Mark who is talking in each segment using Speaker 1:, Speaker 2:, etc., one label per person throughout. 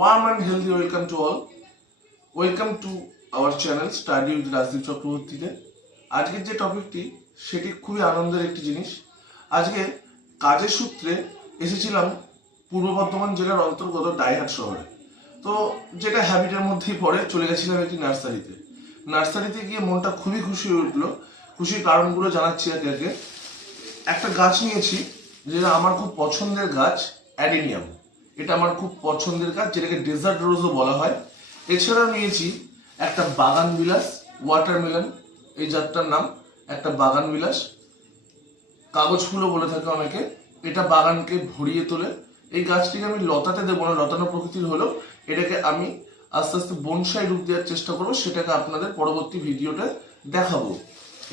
Speaker 1: warm and healthy welcome to all. Welcome to our channel, Study with Rajdeep চক্রবর্তীতে আজকের যে টপিকটি সেটি খুবই আনন্দের একটি জিনিস। আজকে কাজের সূত্রে এসেছিলাম পূর্ব বর্ধমান জেলার অন্তর্গত ডাইহাট শহরে। তো যেটা হ্যাবিটের মধ্যেই পড়ে, চলে গেছিলাম একটি নার্সারিতে। নার্সারিতে গিয়ে মনটা খুবই খুশি হয়ে উঠল। খুশির কারণগুলো জানাচ্ছি একে একে একটা গাছ নিয়েছি, যেটা আমার খুব পছন্দের গাছ, অ্যাডিনিয়াম। এটা আমার খুব পছন্দের কাজ, যেটাকে ডেজার্ট রোজও বলা হয়। এছাড়াও নিয়েছি একটা বাগান বিলাস ওয়াটারমেলন এই জাতটার নাম, একটা বাগান বিলাস। কাগজ ফুলও বলে থাকে অনেকে। এটা বাগানকে ভরিয়ে তোলে। এই গাছটিকে আমি লতাতে দেবো না, লতানো প্রকৃতির হলেও। এটাকে আমি আস্তে আস্তে বনসাই রূপ দেওয়ার চেষ্টা করব, সেটাকে আপনাদের পরবর্তী ভিডিওতে দেখাবো।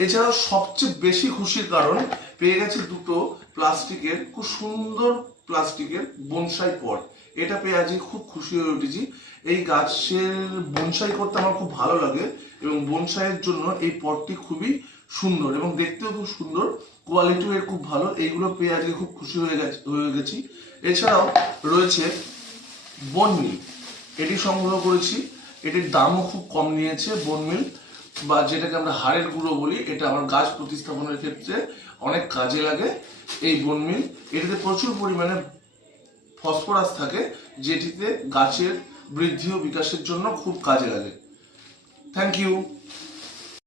Speaker 1: এছাড়াও সবচেয়ে বেশি খুশির কারণ, পেয়ে গেছে দুটো প্লাস্টিকের খুব সুন্দর প্লাস্টিকের বনসাই পট এটা পেয়ে আজকে খুব খুশি হয়ে উঠেছি। এই গাছের বনসাই করতে আমার খুব ভালো লাগে এবং বনসাইয়ের জন্য এই পটটি খুবই সুন্দর এবং দেখতেও খুব সুন্দর কোয়ালিটিও এর খুব ভালো। এইগুলো পেয়ে আজকে খুব খুশি হয়ে গেছে, হয়ে গেছি। এছাড়াও রয়েছে বনমিল এটি সংগ্রহ করেছি। এটির দামও খুব কম নিয়েছে বনমিল বা যেটাকে আমরা হাড়ের গুঁড়ো বলি, এটা আমার গাছ প্রতিস্থাপনের ক্ষেত্রে অনেক কাজে লাগে এই বনমিল এটাতে প্রচুর পরিমাণে ফসফরাস থাকে, যেটিতে গাছের বৃদ্ধি ও বিকাশের জন্য খুব কাজে লাগে। Thank you